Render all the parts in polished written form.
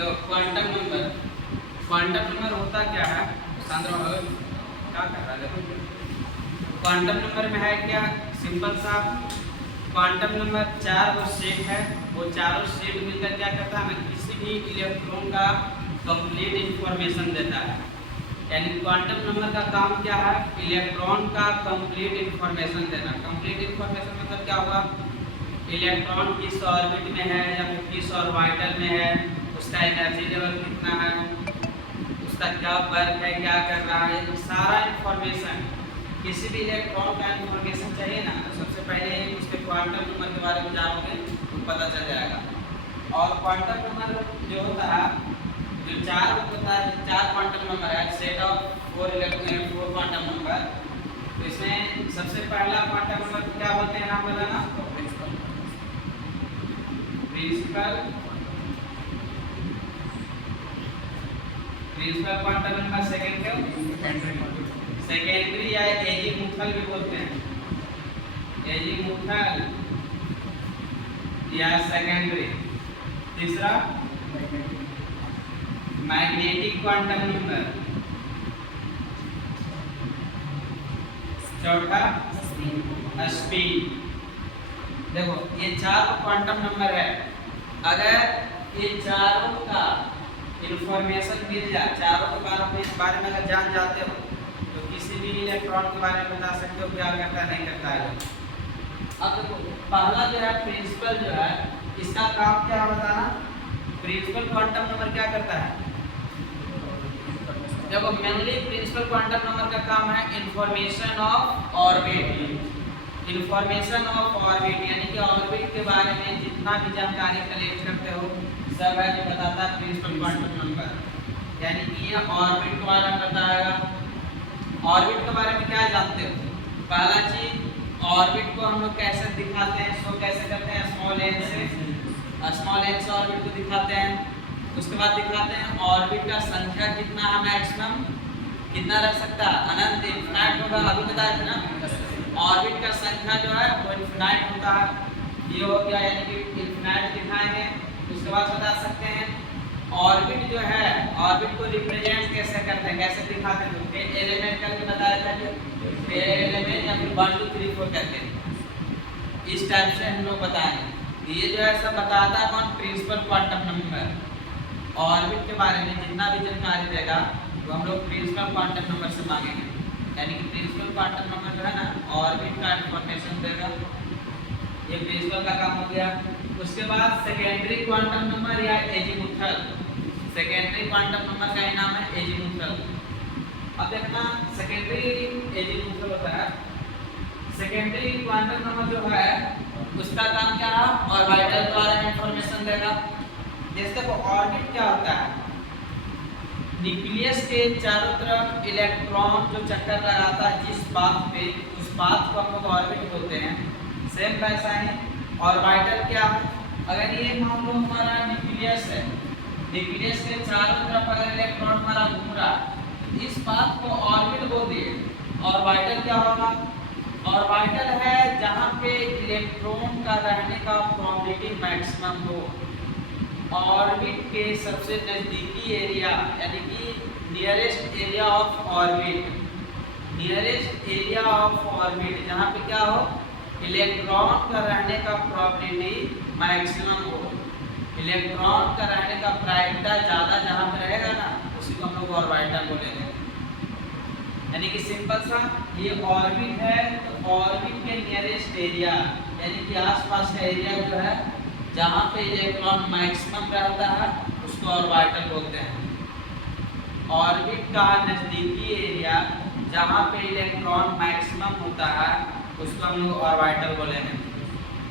देखो quantum number होता क्या है, सांद्र क्या कर रहा है, देखो क्वांटम नंबर में है क्या, सिंपल सा क्वांटम नंबर 4 वो सेट है, वो चारों सेट मिलकर क्या करता है ना, किसी भी इलेक्ट्रॉन का कंप्लीट इंफॉर्मेशन देता है। यानी क्वांटम नंबर का काम क्या है, इलेक्ट्रॉन का कंप्लीट इंफॉर्मेशन देना। कंप्लीट इंफॉर्मेशन मतलब क्या हुआ, इलेक्ट्रॉन किस ऑर्बिट में है या फिर किस ऑर्बिटल में है, उसका एनर्जी लेवल कितना है, उसका क्या वर्क है, क्या कर रहा है, सारा इंफॉर्मेशन। किसी भी इलेक्ट्रॉन का इंफॉर्मेशन चाहिए ना, तो सबसे पहले उसके क्वांटम नंबर के बारे में जानोगे तो पता चल जाएगा। और क्वांटम नंबर जो होता है, जो 4 होता है, 4 क्वांटम नंबर है, सेट ऑफ 4 क्वांटम नंबर। तो इसमें सबसे पहला क्वांटम नंबर क्या बोलते हैं, नाम बताना, प्रिंसिपल क्वांटम नंबर। सेकंड क्या, सेकेंडरी या एजीमुथल भी बोलते हैं, एजीमुथल या सेकेंडरी। तीसरा मैग्नेटिक क्वांटम नंबर। चौथा स्पीड। देखो ये 4 क्वांटम नंबर है, अगर ये चारों का इंफॉर्मेशन मिल जाए, चारों के बारे में अगर जान जाते हो तो किसी भी इलेक्ट्रॉन के बारे में बता सकते हो क्या करता है, नहीं करता है। अब देखो पहला जो है प्रिंसिपल जो है, इसका काम क्या है बताना। प्रिंसिपल क्वांटम नंबर क्या करता है, देखो मेनली प्रिंसिपल क्वांटम नंबर का काम है information of orbit. Information of orbit यानी कि ऑर्बिट के बारे में जितना भी जानकारी कलेक्ट करते हो सब है जो बताता है प्रिंसिपल क्वांटम नंबर। यानी कि ये ऑर्बिट के बारे में बताएगा। ऑर्बिट के बारे में क्या जानते हो, पहला चीज ऑर्बिट को हम लोग कैसे दिखाते हैं, शो कैसे करते हैं, स्मॉल एन से ऑर्बिट को दिखाते हैं। उसके बाद दिखाते हैं ऑर्बिट का संख्या कितना है, मैक्सिमम कितना रह सकता है, अनंत इनफिनाइट होगा, अभी बताया था ना। ऑर्बिट का संख्या जो है वो इनफिनाइट होता है, ये हो गया, यानी कि इनफिनाइट दिखाएंगे। उसके बाद बता सकते हैं ऑर्बिट जो है, ऑर्बिट को रिप्रेजेंट कैसे करते हैं, कैसे दिखाते हैं, तो एलिमेंट करके बताया था, एलिमेंट या फिर 1 2 3 4 करके इस टाइप से हम लोग बताएंगे। ये जो है सब बताता है कौन, प्रिंसिपल क्वांटम नंबर। ऑर्बिट के बारे में जितना भी जानकारी देगा तो हम लोग प्रिंसिपल क्वांटम नंबर से मांगेंगे। यानी कि प्रिंसिपल क्वांटम नंबर जो है ना, ऑर्बिट का इंफॉर्मेशन देगा, ये प्रिंसिपल का काम हो गया। उसके बाद सेकेंडरी क्वांटम नंबर या एजीमुथल। सेकेंडरी क्वांटम नंबर का ही नाम है एजीमुथल। अब देखना सेकेंडरी एजीमुथल होता है। सेकेंडरी क्वांटम नंबर जो है उसका काम क्या है, ऑर्बिटल द्वारा इंफॉर्मेशन देगा। जैसे को ऑर्बिट क्या होता है, न्यूक्लियस के चारों तरफ इलेक्ट्रॉन जो चक्कर लगाता है जिस पाथ पे, उस पाथ को हम लोग ऑर्बिट बोलते हैं। सेम वैसा ही ऑर्बिटल क्या है, अगर ये मान लो हमारा न्यूक्लियस है, न्यूक्लियस के चारों तरफ अगर इलेक्ट्रॉन हमारा घूम रहा है, इस पाथ को ऑर्बिट बोल दिए। ऑर्बिटल क्या होगा, ऑर्बिटल है जहाँ पे इलेक्ट्रॉन का रहने का प्रोबेबिलिटी मैक्सिमम हो। ऑर्बिट के सबसे नजदीकी एरिया यानी कि nearest area of orbit, nearest area of orbit जहाँ पे क्या हो, इलेक्ट्रॉन का रहने का प्रोबेबिलिटी मैक्सिमम हो, इलेक्ट्रॉन का रहने का प्रायिकता ज़्यादा जहाँ पे रहेगा ना, उसी को हम लोग ऑर्बिटल बोलेंगे। यानी कि सिंपल सा ये ऑर्बिट है, तो ऑर्बिट के नियरेस्ट एरिया यानी कि आसपास का एरिया जो है जहाँ पे इलेक्ट्रॉन मैक्सिमम रहता है उसको ऑर्बिटल बोलते हैं। ऑर्बिट का नज़दीकी एरिया जहाँ पे इलेक्ट्रॉन मैक्सिमम होता है उसको हम लोग ऑर्बिटल बोलेंगे।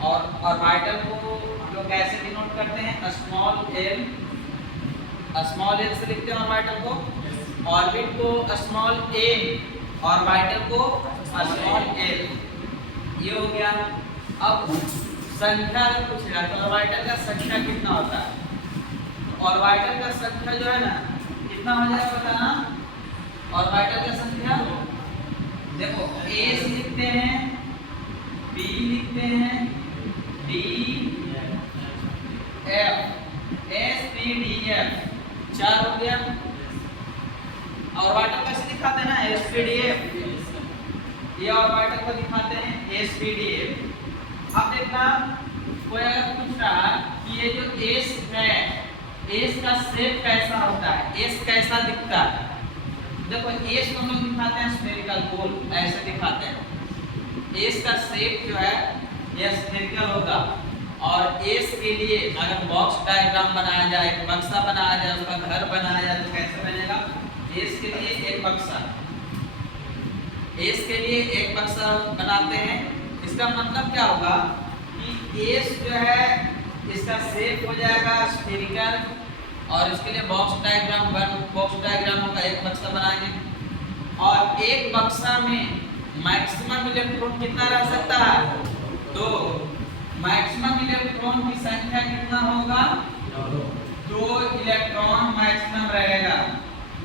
और ऑर्बिटल को हम लोग कैसे डिनोट करते हैं, स्मॉल एल से लिखते हैं ऑर्बिटल को, ऑर्बिट को स्मॉल ए, ऑर्बिटल को स्मॉल एल। ये हो गया। अब संख्या अगर पूछ रहा तो ऑर्बिटल का संख्या कितना होता है, ऑर्बिटल का संख्या जो है ना कितना हो जाएगा बताना। ऑर्बिटल का संख्या देखो ए लिखते हैं, बी लिखते हैं, D F, S P SPDF 4 हो गया। ऑर्बिटल कैसे दिखाते हैं ना, SPDF। ये ऑर्बिटल को दिखाते हैं SPDF। अब देखना, कोई अगर पूछ रहा कि ये जो एस है, एस का शेप कैसा होता है, एस कैसा दिखता है। देखो एस को हम लोग दिखाते हैं स्फेरिकल गोल, ऐसे दिखाते हैं। एस का शेप जो है ये स्फेरिकल होगा। और एस के लिए अगर बॉक्स डायग्राम बनाया जाए, बक्सा बनाया जाए, उसका घर बनाया जाए तो कैसे बनेगा। एस के लिए एक बक्सा, एस के लिए एक बक्सा बनाते हैं। इसका मतलब क्या होगा कि एस जो है इसका शेप हो जाएगा स्फेरिकल, और इसके लिए बॉक्स डायग्राम का एक बक्सा बनाएंगे। और एक बक्सा में मैक्सिमम इलेक्ट्रॉन कितना रह सकता है, तो मैक्सिमम इलेक्ट्रॉन की संख्या कितना होगा, 2 इलेक्ट्रॉन मैक्सिमम रहेगा,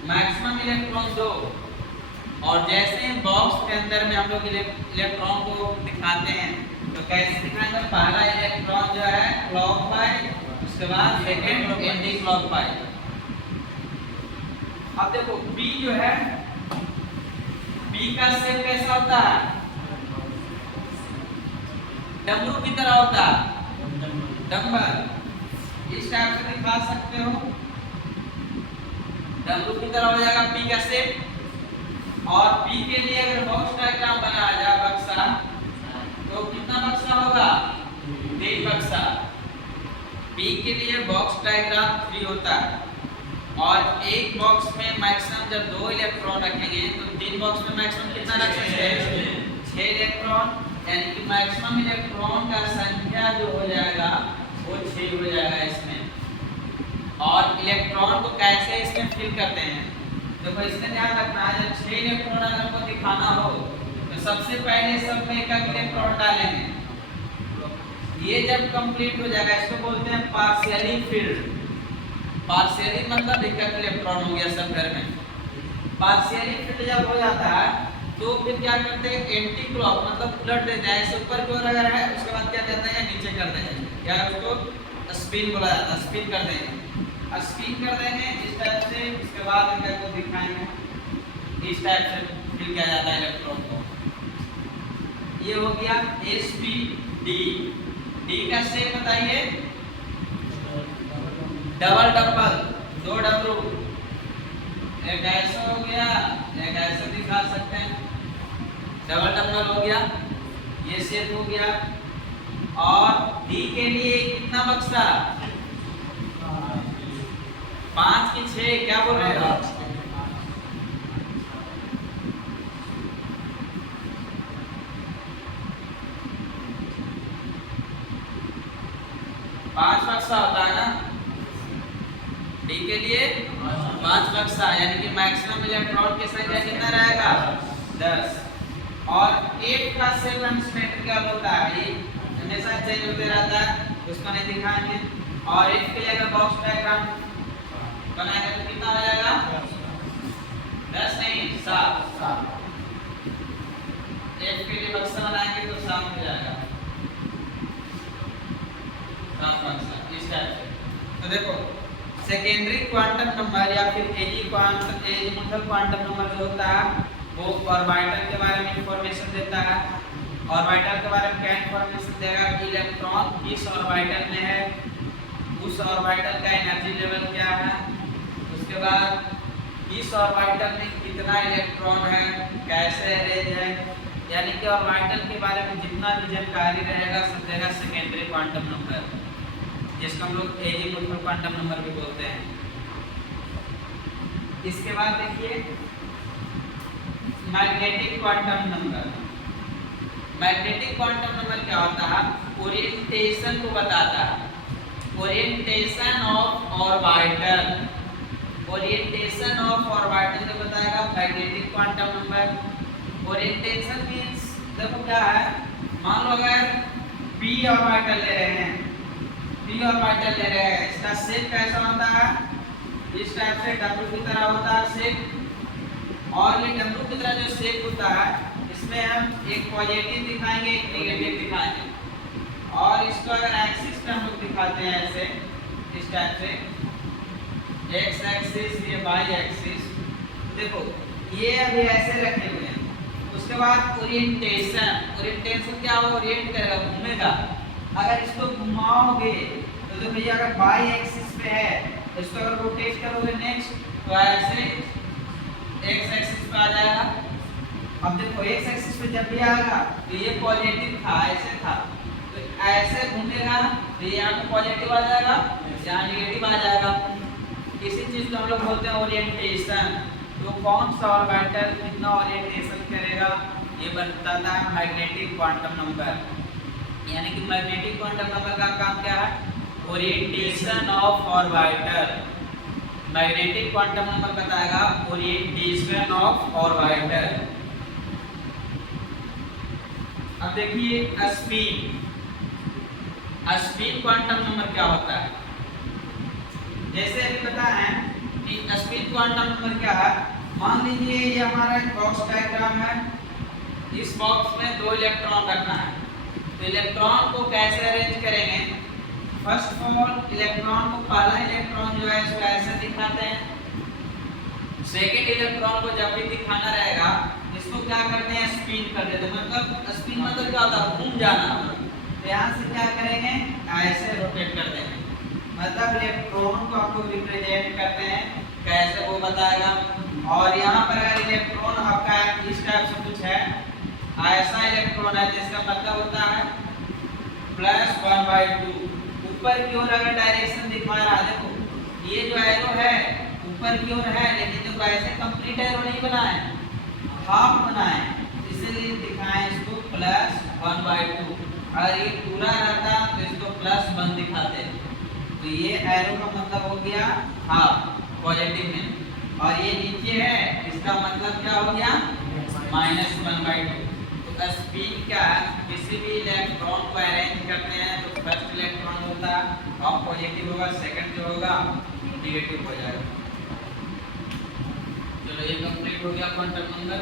मैक्सिमम इलेक्ट्रॉन 2। और जैसे बॉक्स के अंदर में हम लोग इलेक्ट्रॉन को दिखाते हैं तो कैसे दिखाएंगे, पहला इलेक्ट्रॉन जो है क्लॉकवाइज, उसके बाद सेकंड एंटी क्लॉकवाइज। अब देखो P जो है, P का शेप कैसा होता है, डमरू की तरह होता है, डंबल। इस टाइप से दिखा सकते हो, डमरू की तरह हो जाएगा P का शेप। और P के लिए अगर बॉक्स डायग्राम बनाया जाए बक्सा, तो कितना बक्सा होगा, 3 बक्सा। P के लिए बॉक्स डायग्राम 3 होता है। और एक बॉक्स में मैक्सिमम जब 2 इलेक्ट्रॉन रखेंगे तो 3 बॉक्स में मैक्सिमम कितना रख सकते हैं, 6 इलेक्ट्रॉन। यानी कि मैक्सिमम इलेक्ट्रॉन का संख्या जो हो जाएगा वो 6 हो जाएगा इसमें। और इलेक्ट्रॉन को कैसे इसमें फिल करते हैं, देखो इसमें ध्यान रखना है, जब 6 इलेक्ट्रॉन अगर हमको दिखाना हो तो सबसे पहले सब में एक इलेक्ट्रॉन डालेंगे। ये जब कंप्लीट हो जाएगा इसको बोलते हैं पार्शियली फिल्ड। पार्शियली मतलब एक इलेक्ट्रॉन हो गया सब घर में। पार्शियली फिल्ड जब हो जाता है तो फिर क्या करते हैं, एंटी क्लॉक मतलब उलट देते हैं, ऐसे ऊपर की ओर अगर है उसके बाद क्या करते हैं, नीचे कर देते हैं, क्या उसको स्पिन बोला जाता है, स्पिन कर देंगे। स्पिन कर देंगे इस टाइप से, इसके बाद इनको दिखाएंगे इस टाइप से फिल किया जाता है इलेक्ट्रॉन को। ये हो गया SPD। डी का शेप बताइए, डबल डबल, 2 डबरू, एक ऐसा हो गया, एक ऐसा दिखा सकते हैं, डबल डबल हो गया, ये शेप हो गया। और डी के लिए कितना बक्सा, 5 की 6, क्या बोल रहे हो, 5 बक्सा होता है ना डी के लिए, 5 बक्सा। यानी कि मैक्सिमम इलेक्ट्रॉन की संख्या कितना रहेगा, 10। और 8 का शेप अनसिमेट्रिकल होता है, ये हमेशा चेंज होते रहता है, उसको नहीं दिखाएंगे। और 8 के लिए अगर बॉक्स डायग्राम बनाएंगे तो कितना हो जाएगा, 10 नहीं 7। 8 के लिए बक्सा बनाएंगे तो 7 हो जाएगा, 7 बक्सा इस टाइप से। तो देखो सेकेंडरी क्वांटम नंबर या फिर एजीमुथल क्वांटम नंबर जो होता है वो ऑर्बिटल के बारे में इंफॉर्मेशन देता है। ऑर्बिटल के बारे में क्या इंफॉर्मेशन देगा कि इलेक्ट्रॉन किस ऑर्बिटल में है, उस ऑर्बिटल का एनर्जी लेवल क्या है, उसके बाद किस ऑर्बिटल में कितना इलेक्ट्रॉन है, कैसे अरेंज है। यानी कि ऑर्बिटल के बारे में जितना भी जानकारी रहेगा सब देगा सेकेंडरी क्वांटम नंबर, जिसको हम लोग एजीमुथल क्वांटम नंबर भी बोलते हैं। इसके बाद देखिए magnetic quantum number. Magnetic quantum number क्या होता है, ओरिएंटेशन को बताता है, orientation of orbital, orientation of orbital को बताएगा magnetic quantum number. Orientation means देखो क्या है, मान लो अगर p ऑर्बिटल ले रहे हैं, p ऑर्बिटल ले रहे हैं, इसका शेप कैसा होता है, इस टाइप से डब्ल्यू की तरह होता है शेप। और ये डब्ल्यू की तरह जो शेप होता है इसमें हम एक पॉजिटिव दिखाएंगे एक नेगेटिव दिखाएंगे। और इसको अगर एक्सिस पे हम लोग दिखाते हैं ऐसे इस टाइप से, एक्स एक्सिस, ये वाई एक्सिस। देखो ये अभी ऐसे रखे हुए हैं। उसके बाद ओरिएंटेशन, ओरिएंटेशन क्या होगा, ओरिएंट करेगा, घूमेगा। अगर इसको घुमाओगे तो देखो ये अगर वाई एक्सिस पे है, इसको अगर रोटेट करोगे नेक्स्ट तो ऐसे एक्स एक्सिस पे आ जाएगा। अब देखो एक्स एक्सिस पे जब भी आएगा तो ये पॉजिटिव था, ऐसे था, तो ऐसे घूमेगा तो ये यहाँ पे पॉजिटिव आ जाएगा, यहाँ नेगेटिव आ जाएगा। इसी चीज को हम लोग बोलते हैं ओरिएंटेशन। तो कौन सा ऑर्बिटल कितना ओरिएंटेशन करेगा, ये बताता है मैग्नेटिक क्वांटम नंबर। यानी कि मैग्नेटिक क्वांटम नंबर का काम क्या है, orientation of orbital. Magnetic quantum number बताएगा ओरिएंटेशन ऑफ ऑर्बिटल। अब देखिए स्पिन, स्पिन क्वांटम नंबर क्या होता है। जैसे अभी पता है कि स्पिन क्वांटम नंबर क्या है। मान लीजिए ये हमारा एक बॉक्स डायग्राम है, इस बॉक्स में 2 इलेक्ट्रॉन रखना है। तो इलेक्ट्रॉन को कैसे अरेंज करेंगे, फर्स्ट ऑफ ऑल इलेक्ट्रॉन को पहला इलेक्ट्रॉन जो है इसको ऐसे दिखाते हैं। सेकेंड इलेक्ट्रॉन को जब भी दिखाना रहेगा इसको क्या करते हैं, स्पिन कर देते हैं। मतलब स्पिन मतलब क्या होता है, घूम जाना। तो यहाँ से क्या करेंगे, ऐसे रोटेट कर देंगे। मतलब इलेक्ट्रॉन को आपको रिप्रेजेंट करते हैं कैसे, वो बताएगा। और यहाँ पर अगर इलेक्ट्रॉन आपका इस टाइप से कुछ है, ऐसा इलेक्ट्रॉन है जिसका मतलब होता है +1/2। ऊपर की ओर अगर डायरेक्शन दिखा रहा है, देखो ये जो एरो है ऊपर की ओर है, लेकिन देखो ऐसे कंप्लीट एरो नहीं बनाए, हाफ बनाए, इसीलिए दिखाएं इसको +1/2। अगर ये पूरा रहता तो इसको +1 दिखाते। तो ये एरो का मतलब हो गया हाफ, पॉजिटिव में। और ये नीचे है, इसका मतलब क्या हो गया, -1/2। तो स्पिन क्या है, किसी भी इलेक्ट्रॉन को अरेंज करते हैं तो फर्स्ट इलेक्ट्रॉन होता है और पॉजिटिव होगा, सेकंड जो होगा नेगेटिव हो जाएगा। चलो ये कंप्लीट हो गया क्वांटम नंबर।